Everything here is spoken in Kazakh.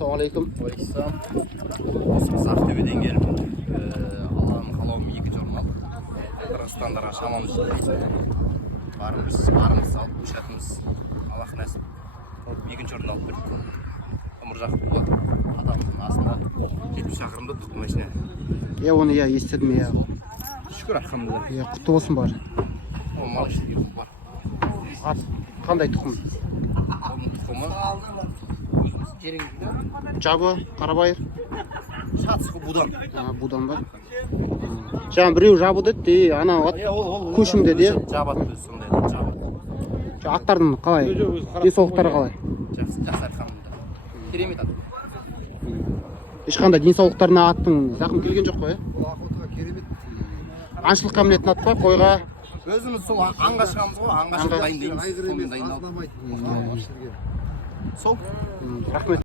Assalamualaikum. Aleykümselam. Biz Ақтөбеден келіп, Allah'ın қалауымен 2 журнал. Қырғызстандарға шамамыз жетпейді. Барымыз алып көшетіміз. Аллах нәсіп. 2 журнал алып бердік. Құмыржақ болады. Атамыздың астында 70 шақырымда тұқым машина. Оны естідім. Шүкір алхамдулилlah. Құтты болсын бар. Ол мал ішілген бар. Қандай тұқым? Оның тұқымы өзіміз жереңдейді. Жабы, қарабайыр? Шатысқы будан. Будан ба? Жаңа біреу жабы деді, ана көшім деді. Жабат өзі сондай жабат. Аттардың қалай? Денсаулықтары қалай? Жақсы алхамдулилlah. Керемет ат. Ешқандай денсаулықтарына аттың зақым келген жоқ қой? Аңшылық қабілетін ат па, қойға? Өзіміз сол аңға шығамыз ғой, аңға шығып дайындаймыз. Сол. Рахмет.